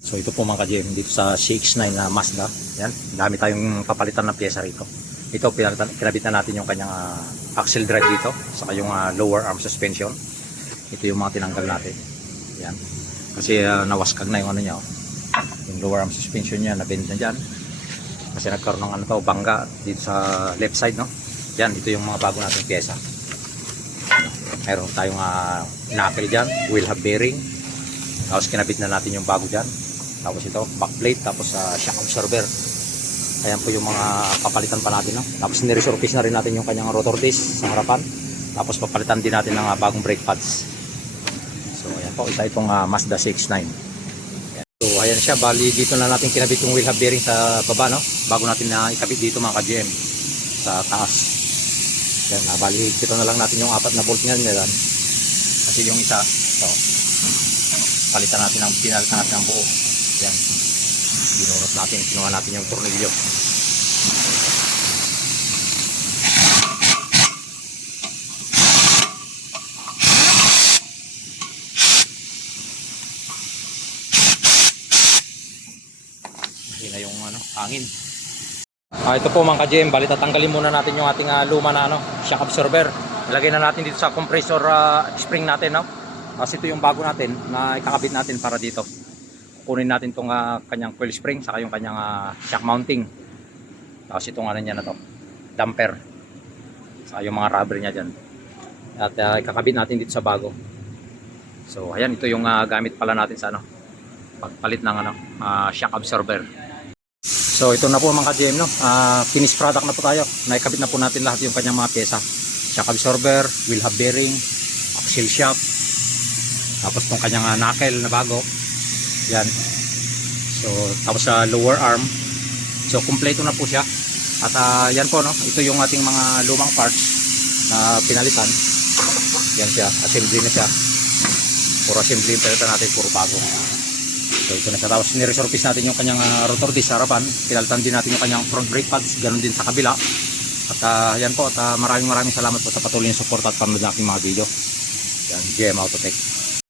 So ito po mga ka-GM, dito sa CX-9 na Mazda. Yan, dami tayong papalitan ng pyesa rito. Ito, kinabit na natin yung kanyang axle drive dito, saka yung lower arm suspension. Ito yung mga tinanggal natin. Yan. Kasi nawaskag na yung ano niya. Yung lower arm suspension niya, nabend na dyan. Kasi nagkaroon ng ano to, bangga dito sa left side, no? Yan, ito yung mga bago nating pyesa. Mayroon tayong knuckle dyan, wheel hub bearing. Tapos kinabit na natin yung bago dyan. Tapos ito, backplate, tapos shock absorber. Ayan po yung mga papalitan pa natin, no? Tapos niresurface na rin natin yung kanyang rotor disc sa harapan. Tapos papalitan din natin ng bagong brake pads. So ayan po, isa itong Mazda CX-9. So ayan siya, bali dito na natin kinabit yung wheel hub bearing sa baba, no? Bago natin na ikabit dito mga ka-GM sa taas. Yan, bali dito na lang natin yung 4 na bolt niyan. Kasi yung isa, ito, palitan natin ng buo. Yan, binurot natin, kinuha natin yung tornilyo. Mahina yung hangin. Ito po mga ka-GM, bali tatanggalin muna natin yung ating luma na shock absorber. Ilagay na natin dito sa compressor spring natin, no? Kasi ito yung bago natin na ikakabit natin para dito. Kunin natin itong kanyang coil spring saka yung kanyang shock mounting. Tapos itong niya na to, damper. Saka yung mga rubber niya dyan. At ikakabit natin dito sa bago. So ayan, ito yung gamit pala natin sa pagpalit ng shock absorber. So ito na po mga ka-GM, no? Finished product na po tayo. Naikabit na po natin lahat yung kanyang mga pyesa. Shock absorber, wheel hub bearing, axle shock, tapos itong kanyang knuckle na bago. Yan. So tapos sa lower arm. So kumpleto na po siya. At yan po, no? Ito yung ating mga lumang parts na pinalitan. Yan siya, assembly na siya. Puro assembly yung pinalitan natin, puro bago. So ito na siya. Tapos niresurface natin yung kanyang rotor disc sa harapan. Pinalitan din natin yung kanyang front brake pads. Ganon din sa kabila. At yan po. At maraming salamat po sa patuloy na support at panonood ng aking mga video. Yan, GM Autotech.